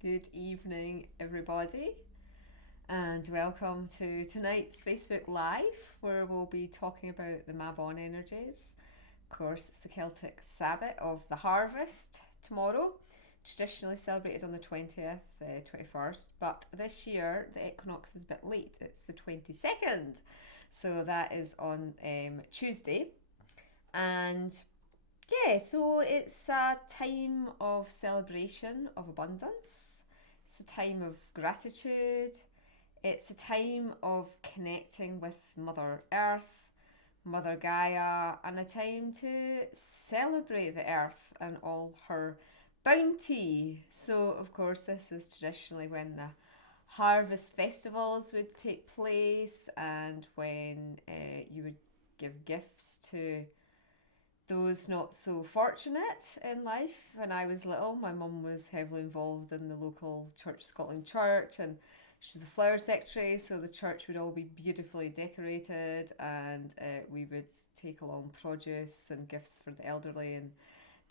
Good evening, everybody, and welcome to tonight's Facebook Live, where we'll be talking about the Mabon energies. Of course, it's the Celtic Sabbath of the harvest tomorrow, traditionally celebrated on the 20th, 21st, but this year the equinox is a bit late. It's the 22nd, so that is on Tuesday, and yeah, so it's a time of celebration of abundance. It's a time of gratitude. It's a time of connecting with Mother Earth, Mother Gaia, and a time to celebrate the earth and all her bounty. So, of course, this is traditionally when the harvest festivals would take place and when you would give gifts to those not so fortunate in life. When I was little, my mum was heavily involved in the local Church Scotland church, and she was a flower secretary, so the church would all be beautifully decorated, and we would take along produce and gifts for the elderly and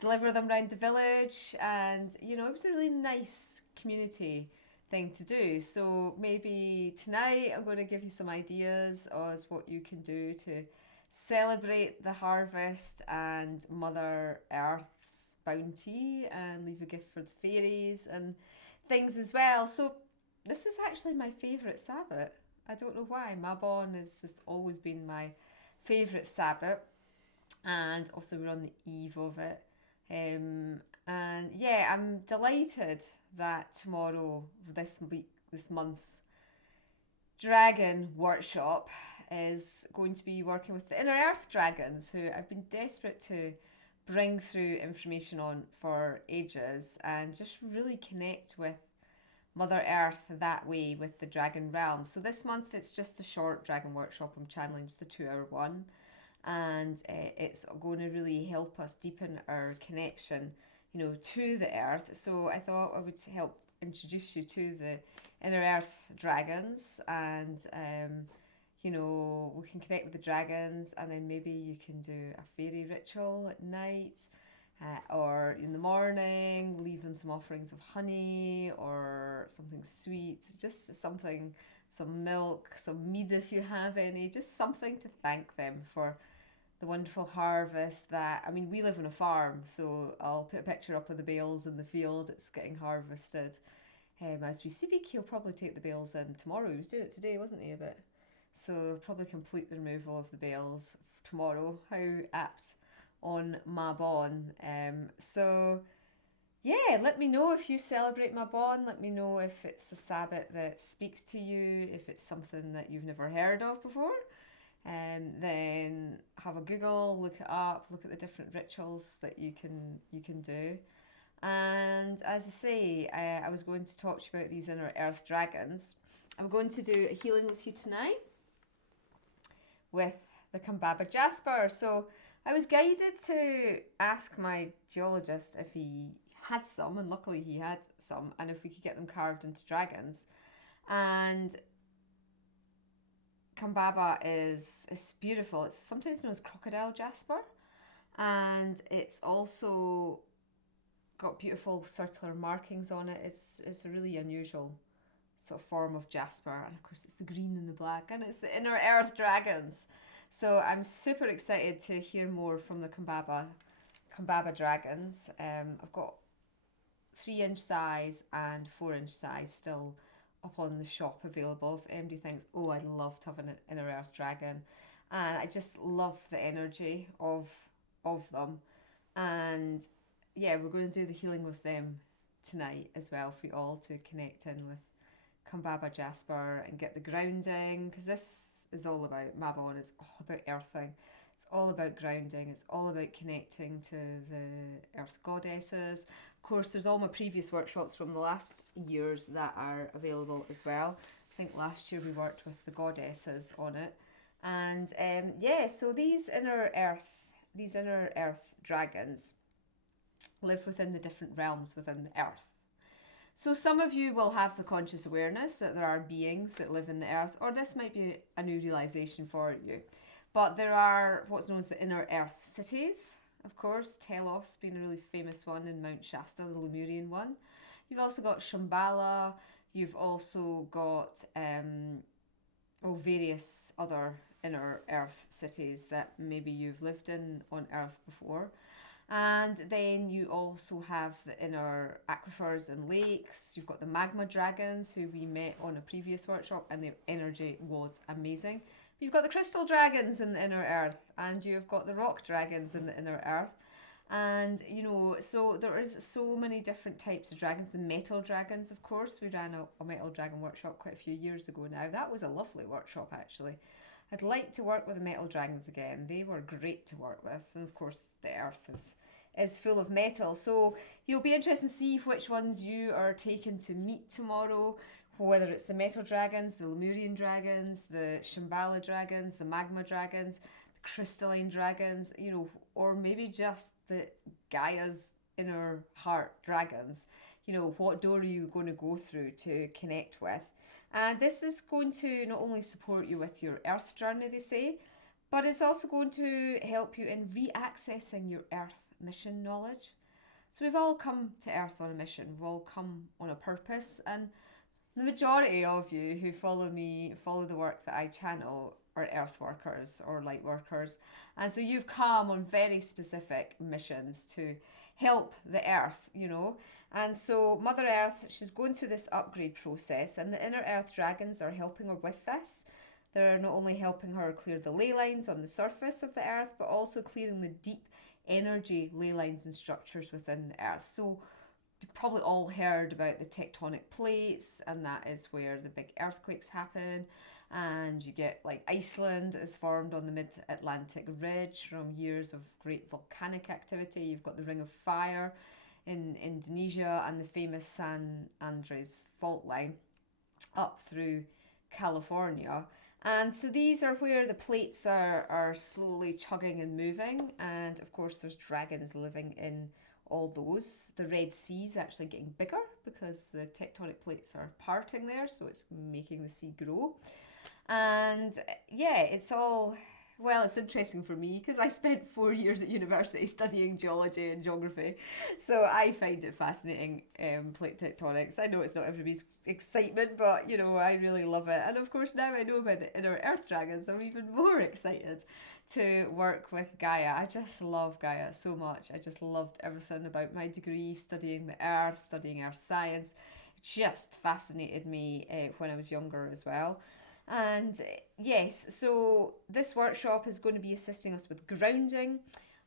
deliver them around the village. And it was a really nice community thing to do. So maybe tonight I'm going to give you some ideas as what you can do to celebrate the harvest and Mother Earth's bounty and leave a gift for the fairies and things as well. So this is actually my favourite Sabbath. I don't know why. Mabon has just always been my favourite Sabbath, and also we're on the eve of it. And yeah, I'm delighted that tomorrow, this week, this month's dragon workshop is going to be working with the Inner Earth dragons, who I've been desperate to bring through information on for ages and just really connect with Mother Earth that way with the dragon realm. So this month it's just a short dragon workshop. I'm channeling just a 2-hour one, and it's going to really help us deepen our connection, to the earth. So I thought I would help introduce you to the Inner Earth dragons, and we can connect with the dragons, and then maybe you can do a fairy ritual at night, or in the morning, leave them some offerings of honey or something sweet, just something, some milk, some mead if you have any, just something to thank them for the wonderful harvest that, we live on a farm, so I'll put a picture up of the bales in the field. It's getting harvested. As we speak, he'll probably take the bales in tomorrow. He was doing it today, wasn't he, a bit? So probably complete the removal of the bales tomorrow. How apt on Mabon. So yeah, let me know if you celebrate Mabon. Let me know if it's a Sabbath that speaks to you, if it's something that you've never heard of before. Then have a Google, look it up, look at the different rituals that you can do. And as I say, I was going to talk to you about these Inner Earth dragons. I'm going to do a healing with you tonight with the Kambaba Jasper. So I was guided to ask my geologist if he had some, and luckily he had some, and if we could get them carved into dragons. And Kambaba is beautiful. It's sometimes known as crocodile jasper, and it's also got beautiful circular markings on it. It's a really unusual sort of form of jasper, and of course it's the green and the black, and it's the Inner Earth dragons. So I'm super excited to hear more from the Kambaba dragons. I've got 3-inch size and 4-inch size still up on the shop available. If anybody thinks, oh, I'd love to have an Inner Earth dragon, and I just love the energy of them. And yeah, we're going to do the healing with them tonight as well, for you all to connect in with Kambaba Jasper and get the grounding, because this is all about, Mabon is all about earthing. It's all about grounding. It's all about connecting to the earth goddesses. Of course, there's all my previous workshops from the last years that are available as well. I think last year we worked with the goddesses on it. And yeah, so these inner earth dragons live within the different realms within the earth. So some of you will have the conscious awareness that there are beings that live in the earth, or this might be a new realization for you. But there are what's known as the inner earth cities, of course, Telos being a really famous one, and Mount Shasta, the Lemurian one. You've also got Shambhala. You've also got various other inner earth cities that maybe you've lived in on earth before. And then you also have the inner aquifers and lakes. You've got the magma dragons who we met on a previous workshop, and their energy was amazing. You've got the crystal dragons in the inner earth, and you've got the rock dragons in the inner earth. And so there is so many different types of dragons. The metal dragons, of course, we ran a metal dragon workshop quite a few years ago now. That was a lovely workshop, actually. I'd like to work with the metal dragons again. They were great to work with. And of course, the earth is full of metal. So you'll be interested to see which ones you are taking to meet tomorrow, whether it's the metal dragons, the Lemurian dragons, the Shambhala dragons, the magma dragons, the crystalline dragons, or maybe just the Gaia's inner heart dragons. What door are you going to go through to connect with? And this is going to not only support you with your earth journey, they say, but it's also going to help you in re-accessing your earth mission knowledge. So we've all come to earth on a mission. We've all come on a purpose, and the majority of you who follow the work that I channel, are earth workers or light workers. And so you've come on very specific missions to help the earth, And so Mother Earth, she's going through this upgrade process, and the inner earth dragons are helping her with this. They're not only helping her clear the ley lines on the surface of the earth, but also clearing the deep energy ley lines and structures within the earth. So you've probably all heard about the tectonic plates, and that is where the big earthquakes happen. And you get like Iceland is formed on the mid-Atlantic ridge from years of great volcanic activity. You've got the Ring of Fire in Indonesia and the famous San Andres fault line up through California. And so these are where the plates are slowly chugging and moving. And of course, there's dragons living in all those. The Red Sea is actually getting bigger because the tectonic plates are parting there, so it's making the sea grow. And yeah, it's interesting for me because I spent 4 years at university studying geology and geography, so I find it fascinating, plate tectonics. I know it's not everybody's excitement, but I really love it. And of course, now I know about the inner earth dragons, I'm even more excited to work with Gaia. I just love Gaia so much. I just loved everything about my degree, studying the earth, studying earth science. It just fascinated me when I was younger as well. And yes, so this workshop is going to be assisting us with grounding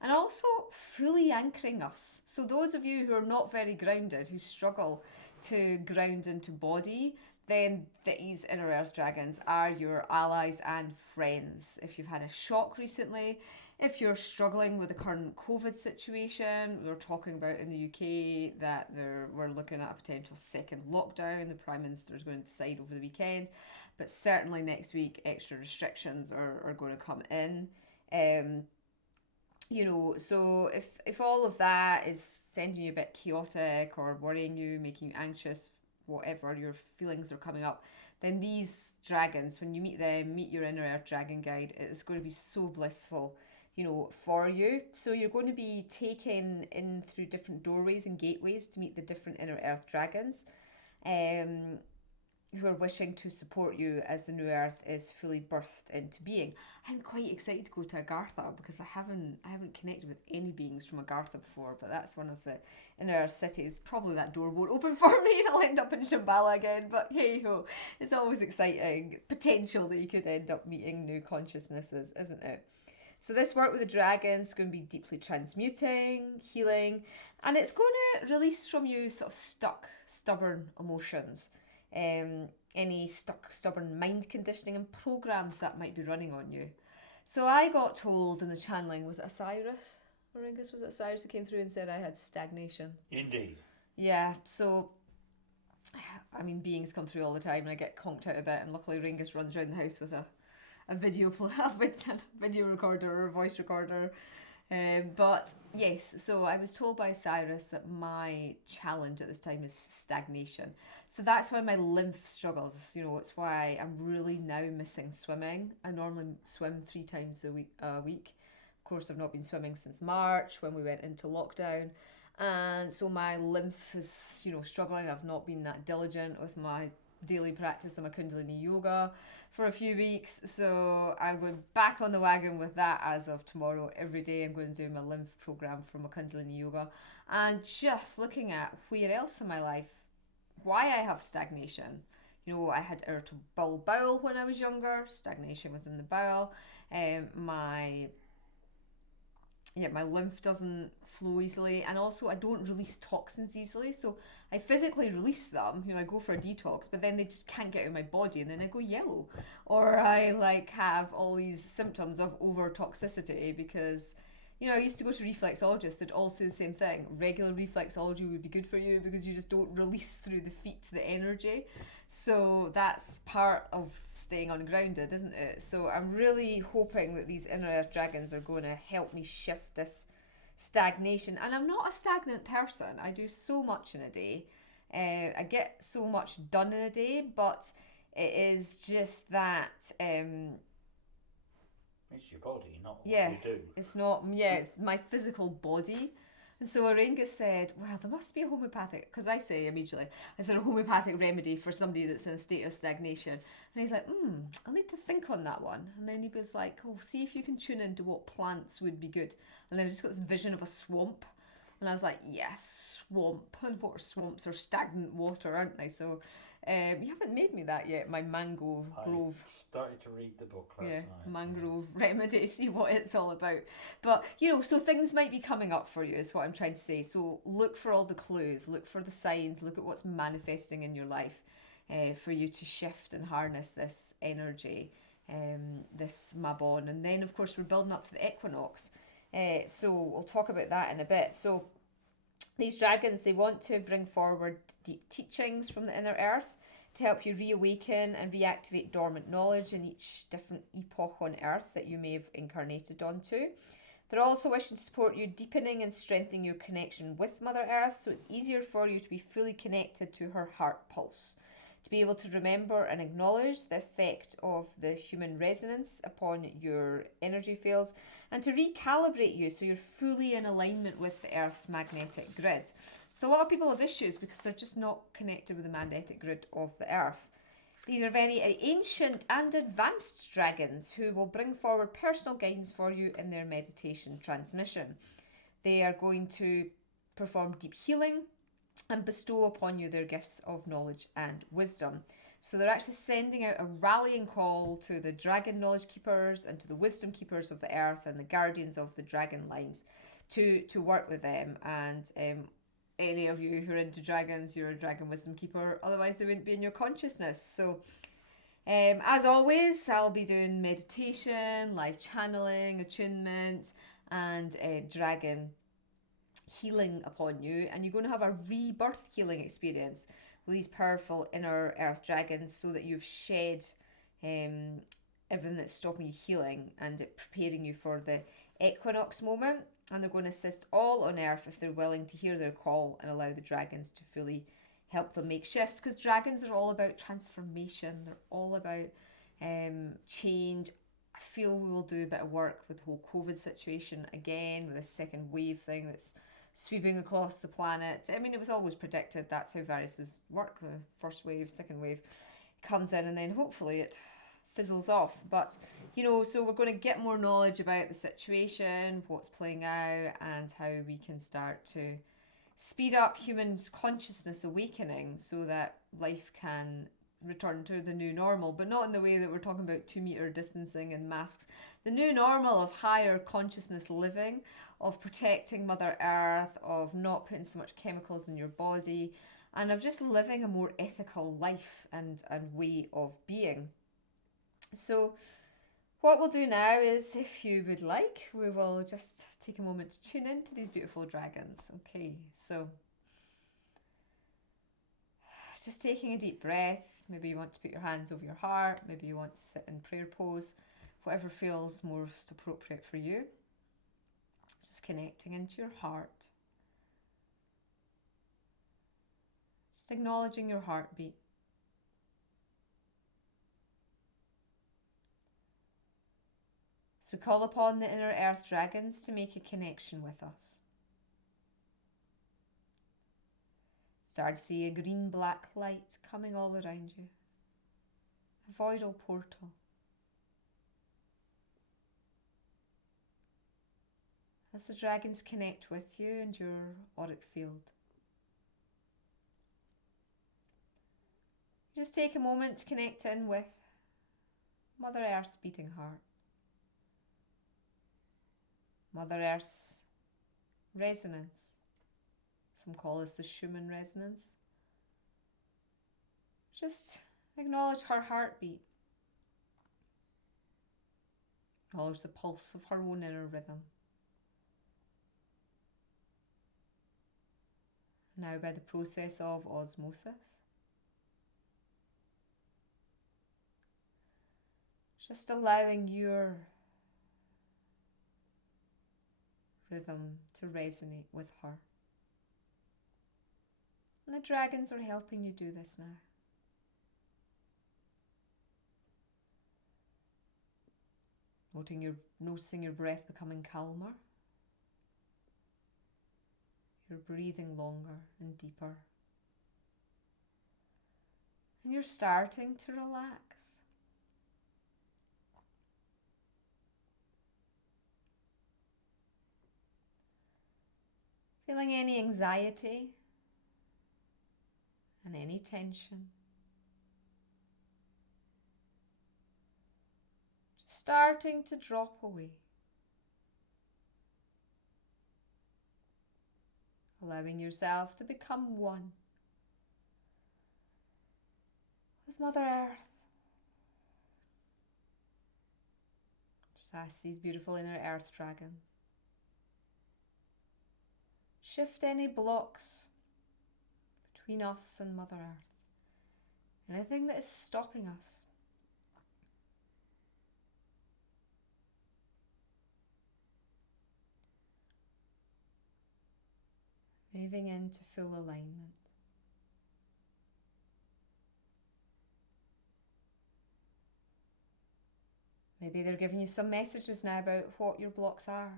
and also fully anchoring us. So those of you who are not very grounded, who struggle to ground into body, then these inner earth dragons are your allies and friends. If you've had a shock recently, if you're struggling with the current COVID situation, we're talking about in the UK that we're looking at a potential second lockdown. The Prime Minister is going to decide over the weekend, but certainly next week extra restrictions are going to come in. So if all of that is sending you a bit chaotic or worrying you, making you anxious, whatever your feelings are coming up, then these dragons, when you meet them, meet your inner earth dragon guide, it's going to be so blissful, for you. So you're going to be taken in through different doorways and gateways to meet the different inner earth dragons, who are wishing to support you as the new earth is fully birthed into being. I'm quite excited to go to Agartha because I haven't connected with any beings from Agartha before, but that's one of the inner earth cities. Probably that door won't open for me and I'll end up in Shambhala again, but hey ho, it's always exciting potential that you could end up meeting new consciousnesses, isn't it? So this work with the dragons is going to be deeply transmuting, healing, and it's going to release from you sort of stuck, stubborn emotions. Any stuck, stubborn mind conditioning and programs that might be running on you. So I got told in the channeling, was it Osiris? Auraengus, was it Osiris who came through and said I had stagnation? Indeed. Yeah, so, I mean, beings come through all the time and I get conked out a bit, and luckily Auraengus runs around the house with a video recorder or a voice recorder. But yes, so I was told by Cyrus that my challenge at this time is stagnation. So that's why my lymph struggles, it's why I'm really now missing swimming. I normally swim 3 times a week. Of course, I've not been swimming since March when we went into lockdown. And so my lymph is, struggling. I've not been that diligent with my daily practice of my Kundalini yoga for a few weeks. So I'm going back on the wagon with that as of tomorrow. Every day I'm going to do my lymph program for my Kundalini yoga. And just looking at where else in my life, why I have stagnation. I had irritable bowel when I was younger, stagnation within the bowel. My lymph doesn't flow easily, and also I don't release toxins easily, so I physically release them. I go for a detox, but then they just can't get out of my body, and then I go yellow, or I have all these symptoms of over toxicity because I used to go to reflexologists that all say the same thing. Regular reflexology would be good for you because you just don't release through the feet the energy. So that's part of staying ungrounded, isn't it? So I'm really hoping that these inner earth dragons are going to help me shift this stagnation. And I'm not a stagnant person. I do so much in a day. I get so much done in a day, but it is just that... it's your body, not what you do. It's not, it's my physical body. And so Auraengus said, well, there must be a homeopathic, because I say immediately, I said a homeopathic remedy for somebody that's in a state of stagnation. And he's like, I'll need to think on that one. And then he was like, see if you can tune into what plants would be good. And then I just got this vision of a swamp. And I was like, yes, swamp. And what are swamps? Are stagnant water, aren't they? So you haven't made me that yet, my mangrove. I started to read the book last night. Mangrove remedy, see what it's all about. But, so things might be coming up for you is what I'm trying to say. So look for all the clues, look for the signs, look at what's manifesting in your life for you to shift and harness this energy, this Mabon. And then, of course, we're building up to the equinox. So we'll talk about that in a bit. So these dragons, they want to bring forward deep teachings from the inner earth to help you reawaken and reactivate dormant knowledge in each different epoch on earth that you may have incarnated onto. They're also wishing to support you deepening and strengthening your connection with Mother Earth, so it's easier for you to be fully connected to her heart pulse, to be able to remember and acknowledge the effect of the human resonance upon your energy fields, and to recalibrate you so you're fully in alignment with the Earth's magnetic grid. So a lot of people have issues because they're just not connected with the magnetic grid of the Earth. These are very ancient and advanced dragons who will bring forward personal guidance for you in their meditation transmission. They are going to perform deep healing and bestow upon you their gifts of knowledge and wisdom. So they're actually sending out a rallying call to the dragon knowledge keepers and to the wisdom keepers of the earth and the guardians of the dragon lines to work with them. And any of you who are into dragons, you're a dragon wisdom keeper. Otherwise, they wouldn't be in your consciousness. So as always, I'll be doing meditation, live channeling, attunement, and dragon healing upon you. And you're going to have a rebirth healing experience with these powerful inner earth dragons so that you've shed everything that's stopping you healing and preparing you for the equinox moment. And they're going to assist all on earth if they're willing to hear their call and allow the dragons to fully help them make shifts, because dragons are all about transformation. They're all about change. I feel we will do a bit of work with the whole COVID situation again, with a second wave thing that's sweeping across the planet. I mean, it was always predicted that's how viruses work. The first wave, second wave comes in, and then hopefully it fizzles off. But so we're going to get more knowledge about the situation, what's playing out, and how we can start to speed up humans' consciousness awakening so that life can return to the new normal, but not in the way that we're talking about 2-meter distancing and masks. The new normal of higher consciousness living, of protecting Mother Earth, of not putting so much chemicals in your body, and of just living a more ethical life and way of being. So what we'll do now is, if you would like, we will just take a moment to tune into these beautiful dragons. Okay, so just taking a deep breath. Maybe you want to put your hands over your heart. Maybe you want to sit in prayer pose. Whatever feels most appropriate for you. Just connecting into your heart. Just acknowledging your heartbeat. So we call upon the inner earth dragons to make a connection with us. Start to see a green-black light coming all around you. A voidal portal. As the dragons connect with you and your auric field. Just take a moment to connect in with Mother Earth's beating heart. Mother Earth's resonance. Some call this the Schumann resonance. Just acknowledge her heartbeat. Acknowledge the pulse of her own inner rhythm. Now, by the process of osmosis, just allowing your rhythm to resonate with her. And the dragons are helping you do this now. Noticing your breath becoming calmer. You're breathing longer and deeper. And you're starting to relax. Feeling any anxiety and any tension. Just starting to drop away. Allowing yourself to become one with Mother Earth. Just ask these beautiful inner earth dragons. Shift any blocks between us and Mother Earth. Anything that is stopping us. Moving into full alignment. Maybe they're giving you some messages now about what your blocks are.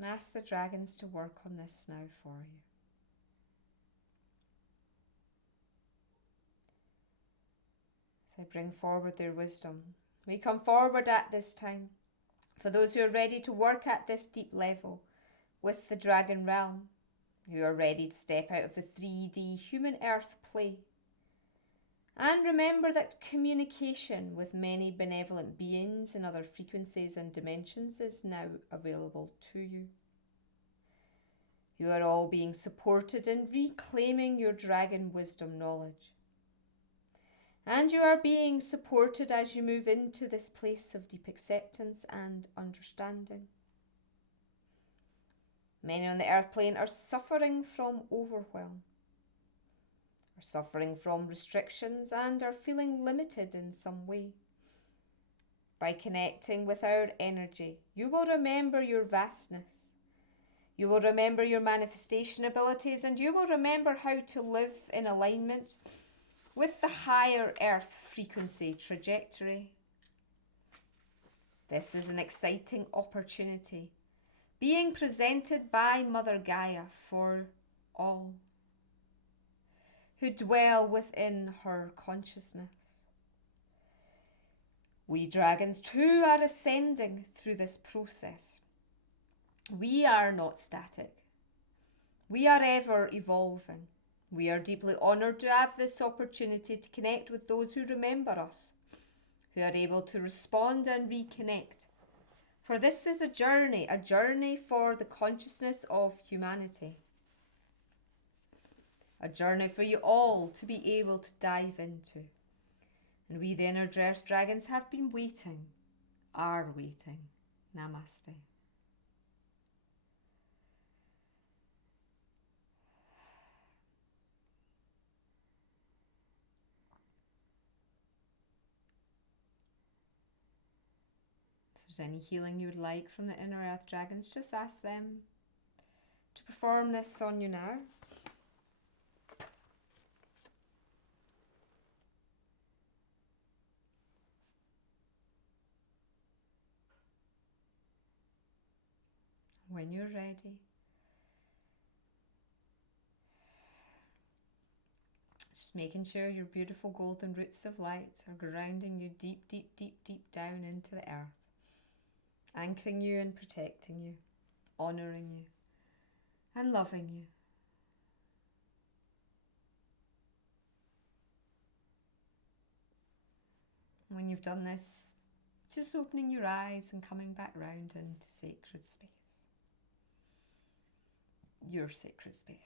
And ask the dragons to work on this now for you. As I bring forward their wisdom, we come forward at this time for those who are ready to work at this deep level with the dragon realm, who are ready to step out of the 3D human earth play. And remember that communication with many benevolent beings in other frequencies and dimensions is now available to you. You are all being supported in reclaiming your dragon wisdom knowledge. And you are being supported as you move into this place of deep acceptance and understanding. Many on the earth plane are suffering from overwhelm, are suffering from restrictions, and are feeling limited in some way. By connecting with our energy, you will remember your vastness. You will remember your manifestation abilities, and you will remember how to live in alignment with the higher earth frequency trajectory. This is an exciting opportunity being presented by Mother Gaia for all who dwell within her consciousness. We dragons too are ascending through this process. We are not static. We are ever evolving. We are deeply honoured to have this opportunity to connect with those who remember us, who are able to respond and reconnect. For this is a journey for the consciousness of humanity. A journey for you all to be able to dive into. And we, the inner earth dragons, have been waiting, are waiting. Namaste. If there's any healing you would like from the inner earth dragons, just ask them to perform this on you now. When you're ready, just making sure your beautiful golden roots of light are grounding you deep, deep, deep, deep down into the earth, anchoring you and protecting you, honouring you and loving you. When you've done this, just opening your eyes and coming back round into sacred space. Your sacred space.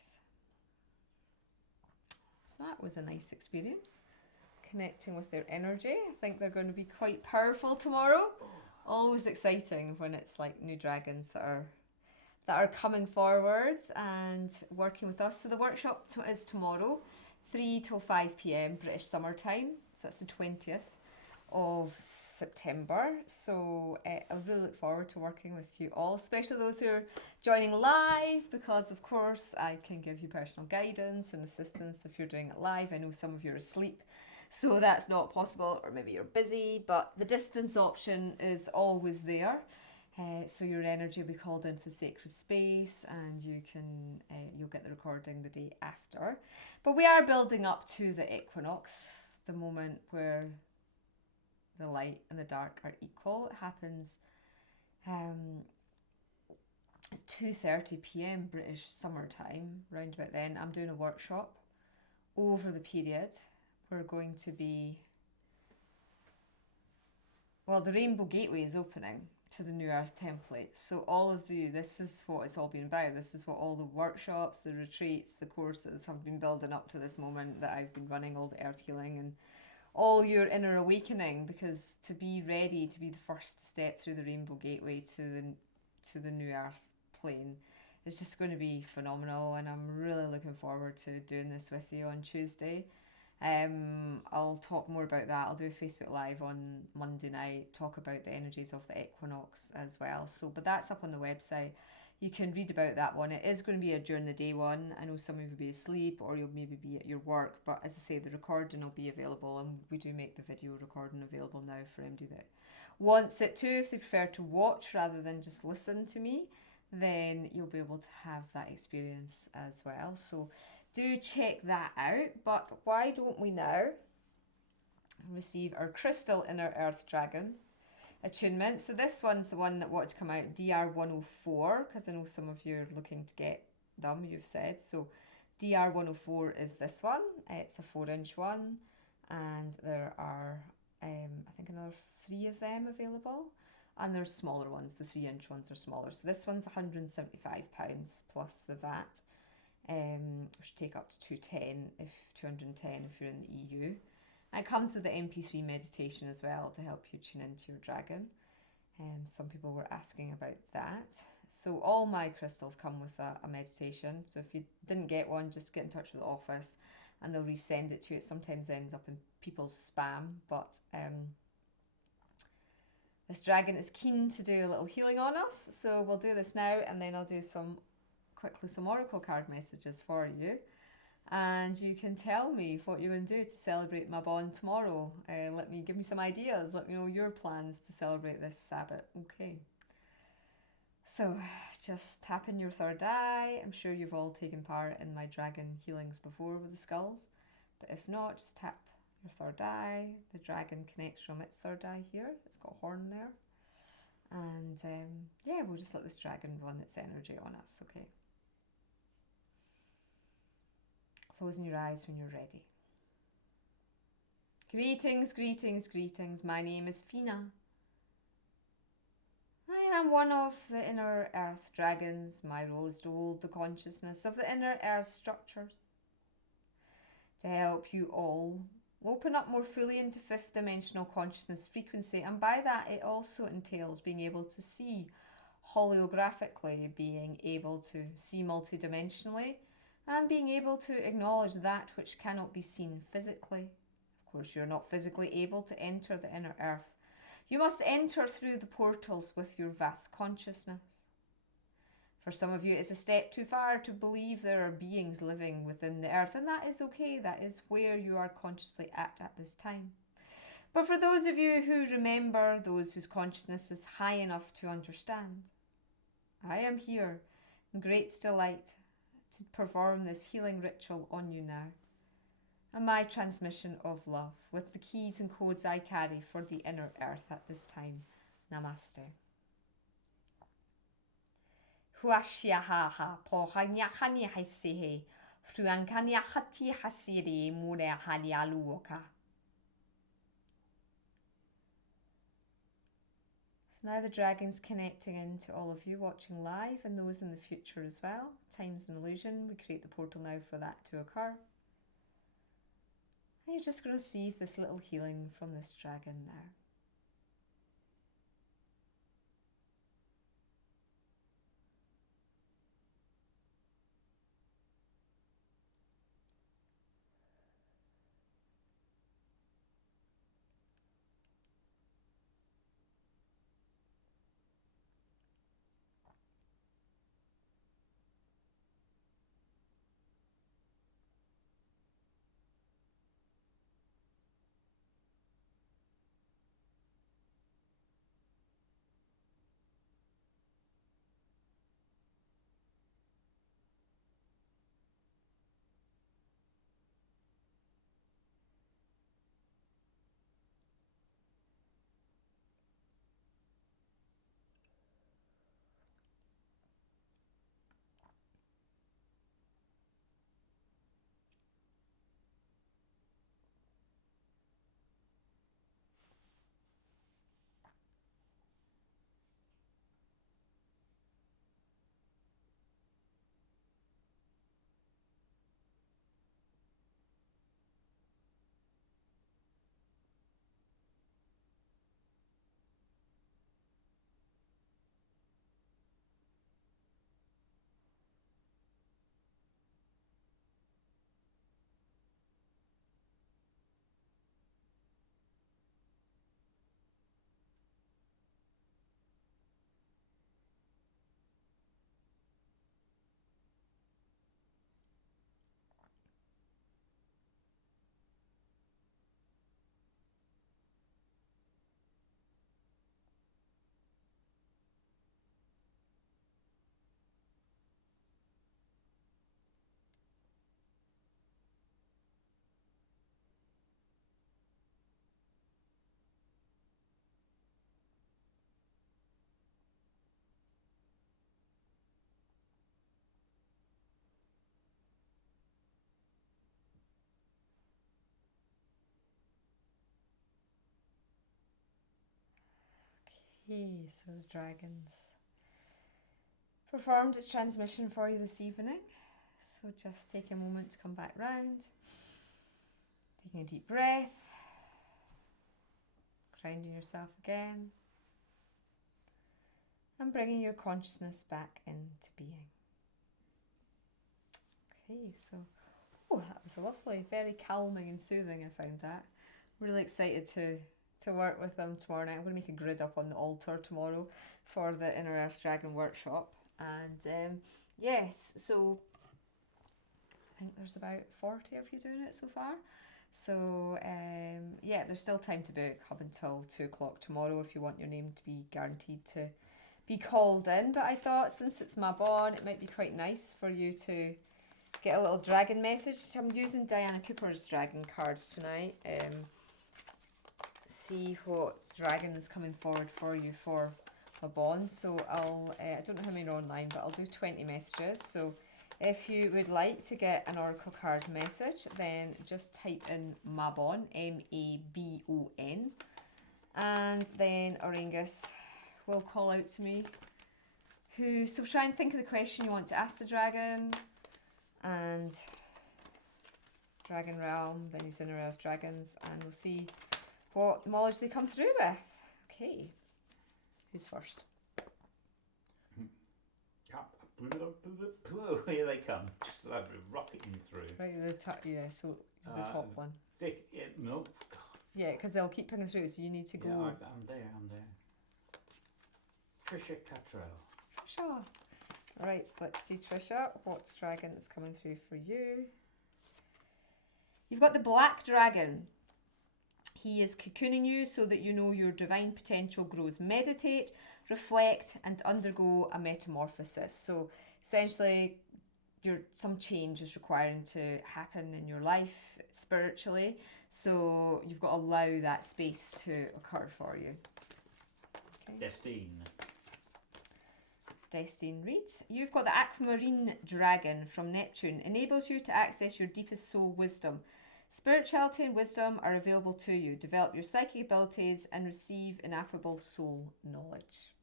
So that was a nice experience, connecting with their energy. I think they're going to be quite powerful tomorrow. Always exciting when it's like new dragons that are coming forwards and working with us. So the workshop is tomorrow, 3 till 5 p.m. British Summer Time. So that's the 20th of September. So I really look forward to working with you all, especially those who are joining live, because of course I can give you personal guidance and assistance if you're doing it live. I know some of you are asleep, so that's not possible, or maybe you're busy, but the distance option is always there. So your energy will be called into the sacred space, and you'll get the recording the day after. But we are building up to the equinox, the moment where the light and the dark are equal. It happens at 2:30 p.m. British Summer Time, round about then. I'm doing a workshop over the period. We're going to be, well, the Rainbow Gateway is opening to the New Earth template. So all of you, this is what it's all been about. This is what all the workshops, the retreats, the courses have been building up to this moment that I've been running all the earth healing and all your inner awakening, because to be ready to be the first to step through the Rainbow Gateway to the New Earth plane is just going to be phenomenal, and I'm really looking forward to doing this with you on Tuesday. I'll talk more about that. I'll do a Facebook Live on Monday night, talk about the energies of the equinox as well. So, but that's up on the website. You can read about that one. It is going to be a during the day one. I know some of you will be asleep, or you'll maybe be at your work, but as I say, the recording will be available, and we do make the video recording available now for anybody that wants it too. If they prefer to watch rather than just listen to me, then you'll be able to have that experience as well. So do check that out. But why don't we now receive our crystal inner earth dragon attunement. So this one's the one that wanted to come out, DR104, because I know some of you are looking to get them, you've said. So DR104 is this one. It's a 4-inch one, and there are I think another 3 of them available, and there's smaller ones. The 3-inch ones are smaller. So this one's £175 plus the VAT, which take up to 210 if you're in the EU. It comes with the MP3 meditation as well to help you tune into your dragon. Some people were asking about that. So all my crystals come with a meditation. So if you didn't get one, just get in touch with the office and they'll resend it to you. It sometimes ends up in people's spam, but this dragon is keen to do a little healing on us. So we'll do this now, and then I'll do some oracle card messages for you. And you can tell me what you're going to do to celebrate Mabon tomorrow. Give me some ideas. Let me know your plans to celebrate this Sabbath. Okay. So just tap in your third eye. I'm sure you've all taken part in my dragon healings before with the skulls. But if not, just tap your third eye. The dragon connects from its third eye here. It's got a horn there. And yeah, we'll just let this dragon run its energy on us. Okay. Closing your eyes when you're ready. Greetings, greetings, greetings. My name is Fina. I am one of the inner earth dragons. My role is to hold the consciousness of the inner earth structures to help you all open up more fully into 5th dimensional consciousness frequency. And by that, it also entails being able to see holographically, being able to see multidimensionally, and being able to acknowledge that which cannot be seen physically. Of course, you're not physically able to enter the inner earth. You must enter through the portals with your vast consciousness. For some of you, it's a step too far to believe there are beings living within the earth, and that is okay. That is where you are consciously at this time. But for those of you who remember, those whose consciousness is high enough to understand, I am here in great delight to perform this healing ritual on you now. And my transmission of love with the keys and codes I carry for the inner earth at this time. Namaste. Huashiaha po hanyahani haisehe, fruankanya hati hasiri mure halialuoka. Now the dragon's connecting in to all of you watching live and those in the future as well. Time's an illusion. We create the portal now for that to occur. And you're just going to receive this little healing from this dragon now. Okay, so the dragon's performed its transmission for you this evening. So just take a moment to come back round, taking a deep breath, grounding yourself again, and bringing your consciousness back into being. Okay, so, that was lovely, very calming and soothing. I found that. Really excited to work with them tomorrow night. I'm going to make a grid up on the altar tomorrow for the Inner Earth Dragon workshop. And yes, so I think there's about 40 of you doing it so far. So yeah, there's still time to book up until 2 o'clock tomorrow if you want your name to be guaranteed to be called in. But I thought since it's Mabon, it might be quite nice for you to get a little dragon message. So I'm using Diana Cooper's dragon cards tonight. See what dragon is coming forward for you for Mabon. So I don't know how many are online, but I'll do 20 messages. So if you would like to get an oracle card message, then just type in Mabon, M-A-B-O-N, and then Auraengus will call out to me. So try and think of the question you want to ask the dragon, and Dragon Realm, then his Inner Earth Dragons, and we'll see what knowledge they come through with. Okay, who's first? Here they come, just like rocketing through. Right, the top one. No. Yeah, because they'll keep picking through, so you need to go. Yeah, I'm there. Trisha Cottrell. Sure. Right, let's see, Trisha, what dragon is coming through for you. You've got the Black Dragon. He is cocooning you so that you know your divine potential grows. Meditate, reflect, and undergo a metamorphosis. So essentially, some change is requiring to happen in your life spiritually. So you've got to allow that space to occur for you. Okay. Destine reads, you've got the Aquamarine Dragon from Neptune. Enables you to access your deepest soul wisdom. Spirituality and wisdom are available to you. Develop your psychic abilities and receive ineffable soul knowledge.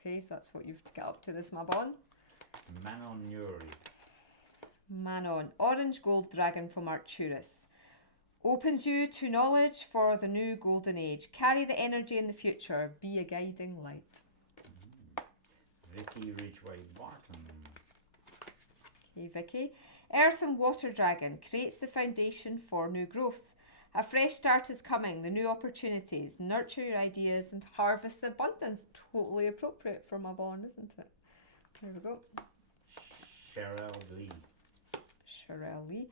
Okay, so that's what you've got up to this Mabon. Manon Yuri. Manon, Orange Gold Dragon from Arcturus. Opens you to knowledge for the new golden age. Carry the energy in the future. Be a guiding light. Vicky Ridgway Barton. Okay, Vicky. Earth and Water Dragon creates the foundation for new growth. A fresh start is coming, the new opportunities. Nurture your ideas and harvest the abundance. Totally appropriate for Mabon, isn't it? There we go. Cheryl Lee. Cheryl Lee.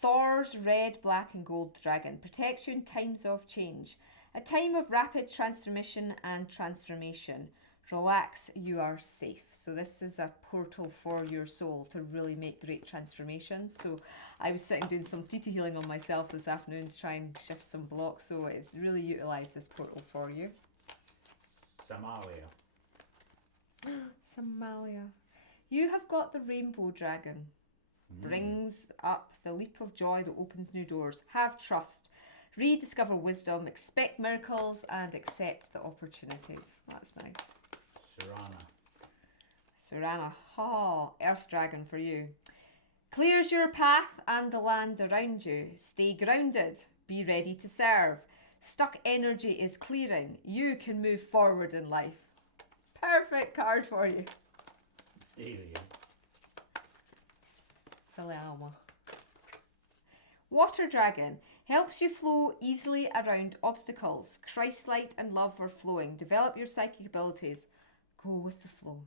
Thor's Red, Black and Gold Dragon protects you in times of change. A time of rapid transformation and transformation. Relax, you are safe. So this is a portal for your soul to really make great transformations. So I was sitting doing some theta healing on myself this afternoon to try and shift some blocks. So it's really utilised this portal for you. Somalia. Somalia. You have got the Rainbow Dragon. Brings up the leap of joy that opens new doors. Have trust. Rediscover wisdom. Expect miracles and accept the opportunities. That's nice. Serana. Earth Dragon for you. Clears your path and the land around you. Stay grounded. Be ready to serve. Stuck energy is clearing. You can move forward in life. Perfect card for you. Delia. Filiama. Water Dragon. Helps you flow easily around obstacles. Christ light and love are flowing. Develop your psychic abilities. Go with the flow.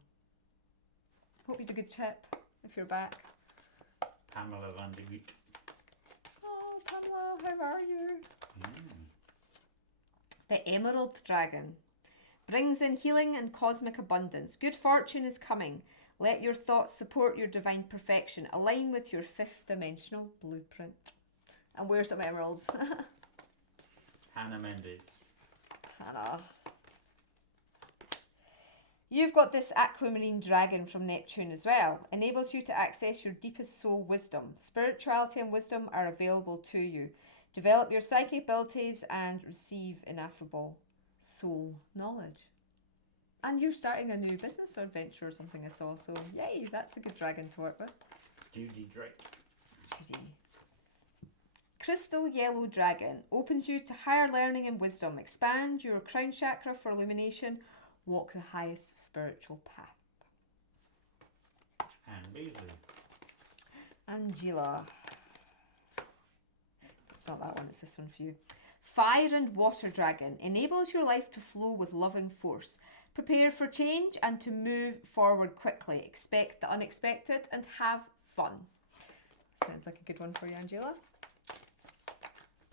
Hope you did a good chip if you're back. Pamela van de Gut. Oh, Pamela, how are you? The Emerald Dragon. Brings in healing and cosmic abundance. Good fortune is coming. Let your thoughts support your divine perfection. Align with your fifth dimensional blueprint. And wear some emeralds. Hannah Mendes. Hannah. You've got this Aquamarine Dragon from Neptune as well. Enables you to access your deepest soul wisdom. Spirituality and wisdom are available to you. Develop your psychic abilities and receive ineffable soul knowledge. And you're starting a new business or adventure or something I saw, so yay, that's a good dragon to work with. Judy Drake. Judy. Crystal Yellow Dragon opens you to higher learning and wisdom. Expand your crown chakra for illumination. Walk the highest spiritual path. Anne Beasley. Angela. It's not that one, it's this one for you. Fire and Water Dragon enables your life to flow with loving force. Prepare for change and to move forward quickly. Expect the unexpected and have fun. Sounds like a good one for you, Angela.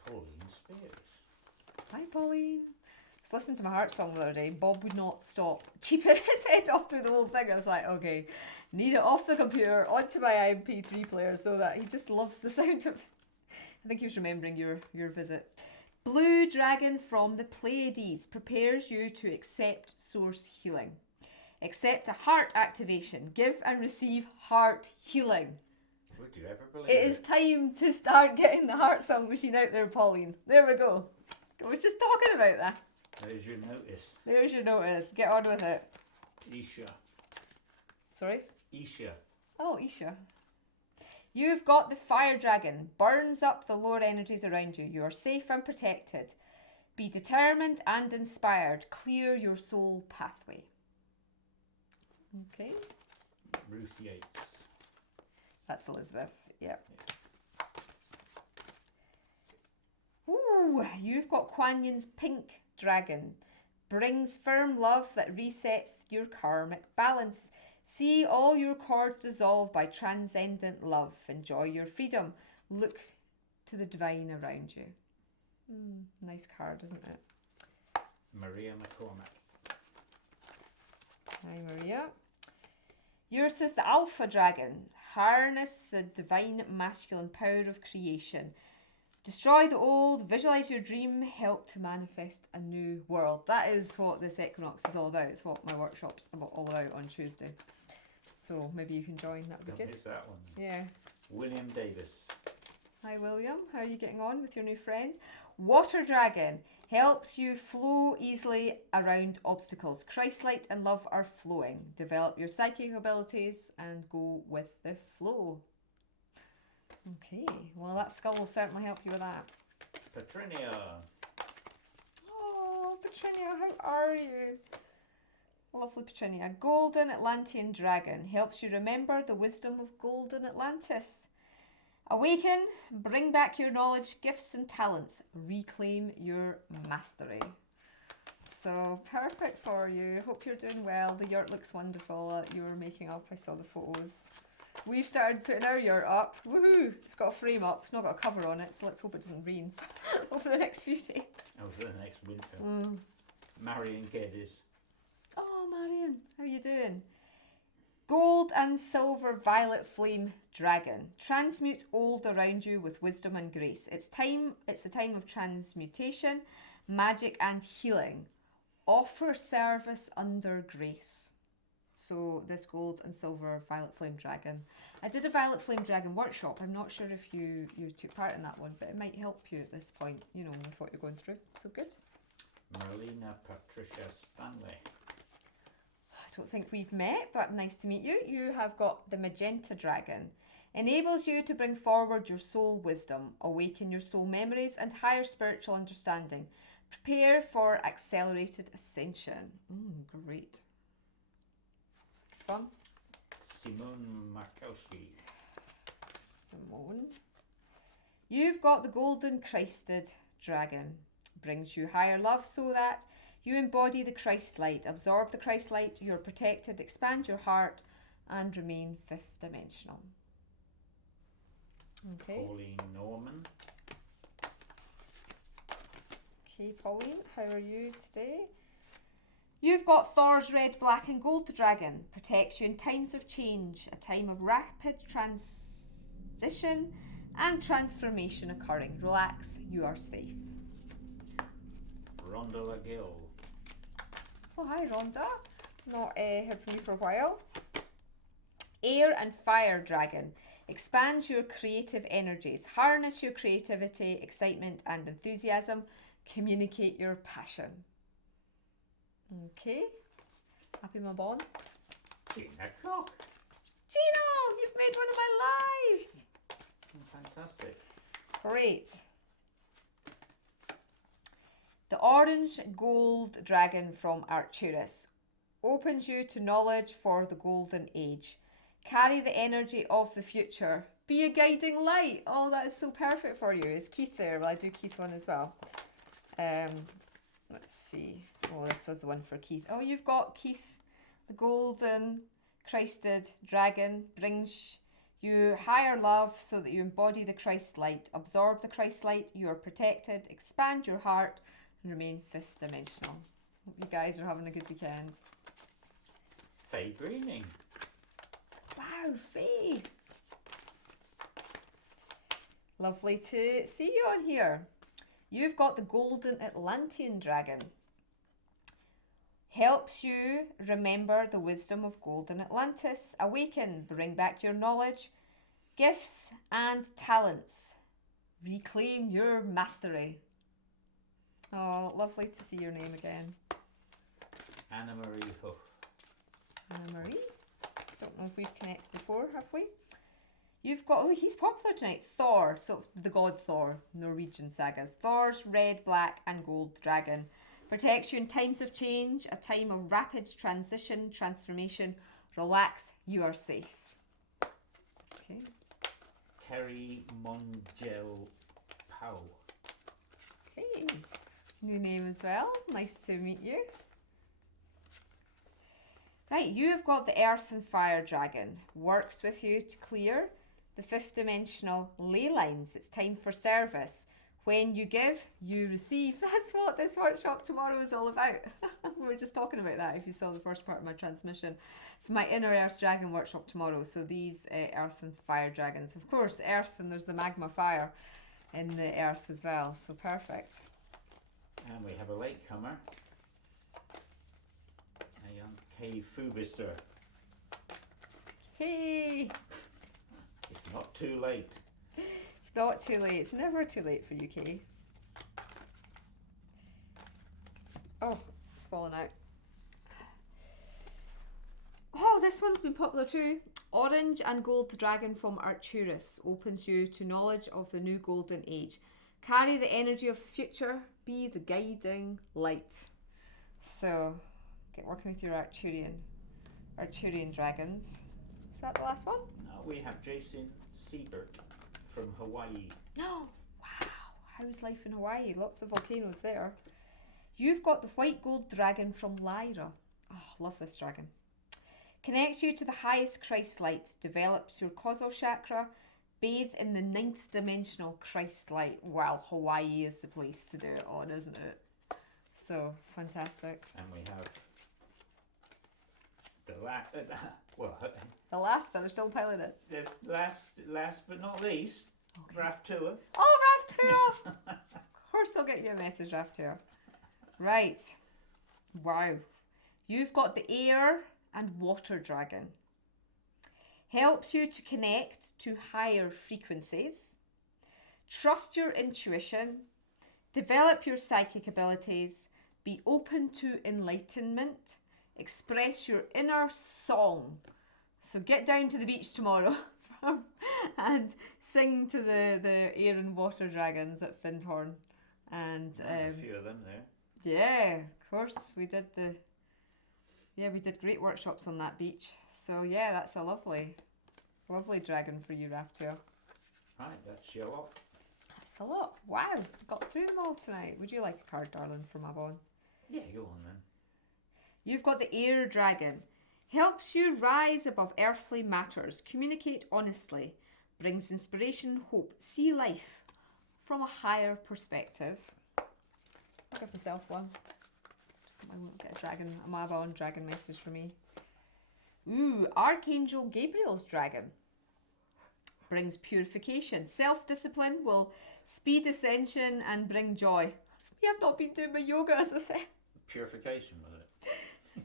Pauline Spears. Hi, Pauline. I was listening to my heart song the other day. Bob would not stop cheaping his head off through the whole thing. I was like, okay, need it off the computer onto my MP3 player so that he just loves the sound of it. I think he was remembering your visit. Blue Dragon from the Pleiades prepares you to accept source healing. Accept a heart activation. Give and receive heart healing. Would you ever believe it? It is time to start getting the heart song machine out there, Pauline. There we go. I was just talking about that. There's your notice. There's your notice. Get on with it. Isha. Sorry? Isha. Oh, Isha. You've got the Fire Dragon. Burns up the lower energies around you. You are safe and protected. Be determined and inspired. Clear your soul pathway. Okay. Ruth Yates. That's Elizabeth. Yep. Ooh, you've got Kuan Yin's Pink Dragon. Brings firm love that resets your karmic balance. See all your cords dissolve by transcendent love. Enjoy your freedom. Look to the divine around you. Nice card, isn't it? Maria McCormack. Hi, Maria. Yours is the Alpha Dragon. Harness the divine masculine power of creation. Destroy the old, visualize your dream, help to manifest a new world. That is what this equinox is all about. It's what my workshop's all about on Tuesday. So maybe you can join, that would be Don't good. miss that one. Yeah. William Davis. Hi William, how are you getting on with your new friend? Water Dragon helps you flow easily around obstacles. Christlight and love are flowing. Develop your psychic abilities and go with the flow. Okay, well that skull will certainly help you with that. Petrinia. Oh, Petrinia, how are you? Lovely Petrinia. Golden Atlantean Dragon helps you remember the wisdom of Golden Atlantis. Awaken, bring back your knowledge, gifts and talents. Reclaim your mastery. So perfect for you. Hope you're doing well. The yurt looks wonderful. You were making up. I saw the photos. We've started putting our yurt up. Woohoo! It's got a frame up. It's not got a cover on it, so let's hope it doesn't rain over the next few days. Over the next winter. Marion Geddes. Oh, Marion, how are you doing? Gold and silver violet flame dragon. Transmute old around you with wisdom and grace. It's a time of transmutation, magic and healing. Offer service under grace. So this gold and silver violet flame dragon. I did a violet flame dragon workshop. I'm not sure if you took part in that one, but it might help you at this point, you know, with what you're going through. So good. Marlena Patricia Stanley. I don't think we've met, but nice to meet you. You have got the Magenta Dragon. Enables you to bring forward your soul wisdom, awaken your soul memories and higher spiritual understanding. Prepare for accelerated ascension. Great. Fun. Simone Markowski. Simone. You've got the Golden Christed Dragon. Brings you higher love so that you embody the Christ light. Absorb the Christ light. You're protected. Expand your heart and remain fifth dimensional. Okay. Pauline Norman. Okay, Pauline, how are you today? You've got Thor's red, black and gold dragon. Protects you in times of change, a time of rapid transition and transformation occurring. Relax, you are safe. Rhonda LaGill. Oh, hi Rhonda. Not heard from you for a while. Air and fire dragon. Expands your creative energies. Harness your creativity, excitement and enthusiasm. Communicate your passion. Okay. Happy Mabon. Gina Cook. Gina, you've made one of my lives. Fantastic. Great. The orange gold dragon from Arcturus opens you to knowledge for the golden age. Carry the energy of the future. Be a guiding light. Oh, that is so perfect for you. Is Keith there? Well, I do Keith one as well. Let's see. Oh, this was the one for Keith. Oh, you've got Keith, the golden Christed dragon. Brings you higher love so that you embody the Christ light. Absorb the Christ light. You are protected. Expand your heart and remain fifth dimensional. Hope you guys are having a good weekend. Faye Greening. Wow, Faye. Lovely to see you on here. You've got the Golden Atlantean Dragon. Helps you remember the wisdom of Golden Atlantis. Awaken, bring back your knowledge, gifts and talents. Reclaim your mastery. Oh, lovely to see your name again. Anna Marie Huff. Anna Marie. Don't know if we've connected before, have we? You've got, oh, he's popular tonight. Thor, so the god Thor, Norwegian sagas. Thor's red, black and gold dragon. Protects you in times of change, a time of rapid transition, transformation. Relax, you are safe. Okay. Terry Mongel Powell. Okay. New name as well. Nice to meet you. Right, you have got the Earth and Fire Dragon. Works with you to clear the fifth dimensional ley lines. It's time for service. When you give, you receive. That's what this workshop tomorrow is all about. We were just talking about that if you saw the first part of my transmission. For my Inner Earth Dragon workshop tomorrow. So these Earth and Fire Dragons. Of course, Earth, and there's the magma fire in the Earth as well. So perfect. And we have a latecomer. A young cave Fubister. Hey! It's not too late. Not too late. It's never too late for UK. Oh, it's fallen out. Oh, this one's been popular too. Orange and Gold Dragon from Arcturus opens you to knowledge of the new golden age. Carry the energy of the future. Be the guiding light. So, get working with your Arcturian dragons. Is that the last one? Now we have Jason Siebert from Hawaii. No! Wow! How's life in Hawaii? Lots of volcanoes there. You've got the White Gold Dragon from Lyra. Oh, love this dragon. Connects you to the highest Christ light. Develops your causal chakra. Bathe in the 9th dimensional Christ light. Wow, Hawaii is the place to do it on, isn't it? So, fantastic. And we have the last, but they're still piling it. The last but not least, Okay. Raftua. Oh, Raftua! Of course I'll get you a message, Raftua. Right. Wow. You've got the Air and Water Dragon. Helps you to connect to higher frequencies. Trust your intuition. Develop your psychic abilities. Be open to enlightenment. Express your inner song. So get down to the beach tomorrow and sing to the Air and Water Dragons at Findhorn. And There's a few of them there. yeah, of course we did we did great workshops on that beach. So yeah, that's a lovely dragon for you, Raftua. Right, that's your lot. That's a lot. Wow, got through them all tonight. Would you like a card, darling, from Mabon? Yeah, go on then. You've got the Air Dragon. Helps you rise above earthly matters. Communicate honestly. Brings inspiration, hope. See life from a higher perspective. I'll give myself one. I won't get a Mabon dragon message for me. Ooh, Archangel Gabriel's dragon. Brings purification. Self-discipline will speed ascension and bring joy. Me, I've not been doing my yoga, as I said. Purification, was it?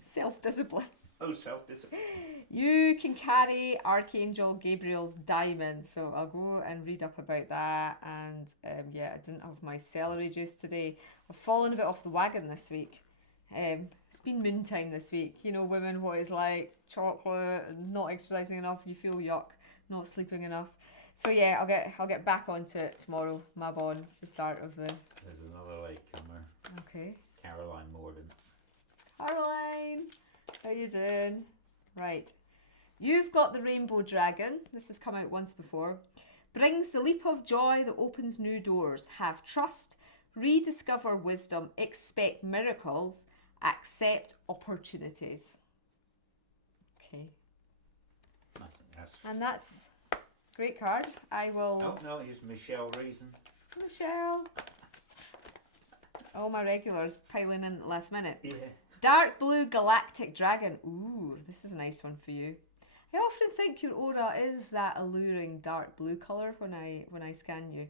Self-discipline. Oh, self-discipline. You can carry Archangel Gabriel's diamond, so I'll go and read up about that. And yeah, I didn't have my celery juice today. I've fallen a bit off the wagon this week. It's been moon time this week. You know, women, what it's like, chocolate, not exercising enough, you feel yuck, not sleeping enough. So yeah, I'll get back onto it tomorrow. Mabon, it's the start of the... There's another latecomer. Okay. Caroline Morden. Caroline, how you doing? Right. You've got the Rainbow Dragon. This has come out once before. Brings the leap of joy that opens new doors. Have trust. Rediscover wisdom. Expect miracles. Accept opportunities. Okay. I think that's... And that's a great card. I will... Oh, no, here's Michelle Reason. Michelle. All my regulars piling in at the last minute. Yeah. Dark Blue Galactic Dragon. Ooh, this is a nice one for you. I often think your aura is that alluring dark blue colour when I scan you.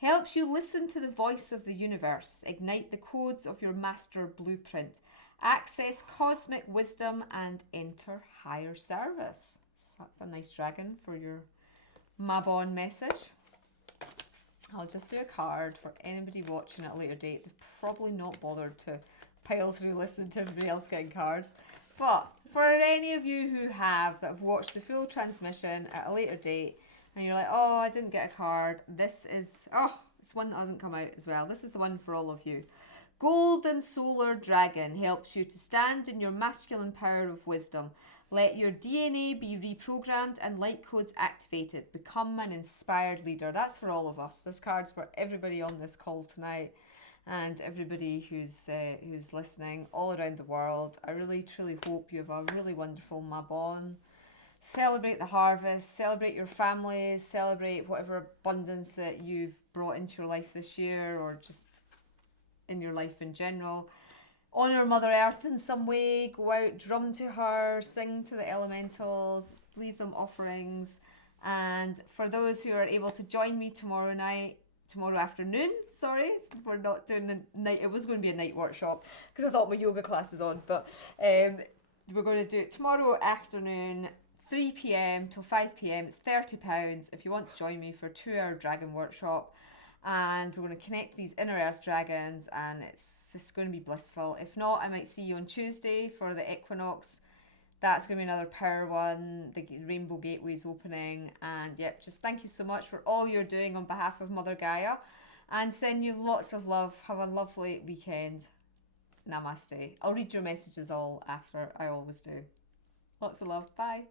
Helps you listen to the voice of the universe, ignite the codes of your master blueprint, access cosmic wisdom and enter higher service. That's a nice dragon for your Mabon message. I'll just do a card for anybody watching at a later date. They've probably not bothered to pile through listening to everybody else getting cards. But for any of you who have, that have watched the full transmission at a later date, and you're like, oh, I didn't get a card, this is, oh, it's one that hasn't come out as well. This is the one for all of you. Golden Solar Dragon helps you to stand in your masculine power of wisdom. Let your DNA be reprogrammed and light codes activated. Become an inspired leader. That's for all of us. This card's for everybody on this call tonight. and everybody who's listening all around the world. I really truly hope you have a really wonderful Mabon. Celebrate the harvest, celebrate your family, celebrate whatever abundance that you've brought into your life this year, or just in your life in general. Honour Mother Earth in some way, go out, drum to her, sing to the elementals, leave them offerings. And for those who are able to join me tomorrow afternoon, we're not doing a night, it was going to be a night workshop because I thought my yoga class was on, but we're going to do it tomorrow afternoon, 3 p.m. till 5 p.m. It's £30 if you want to join me for a 2-hour dragon workshop. And we're going to connect these inner earth dragons, and it's just going to be blissful. If not, I might see you on Tuesday for the equinox. That's going to be another power one. The Rainbow Gateway's opening. And yep, just thank you so much for all you're doing on behalf of Mother Gaia, and send you lots of love. Have a lovely weekend. Namaste. I'll read your messages all after, I always do. Lots of love. Bye.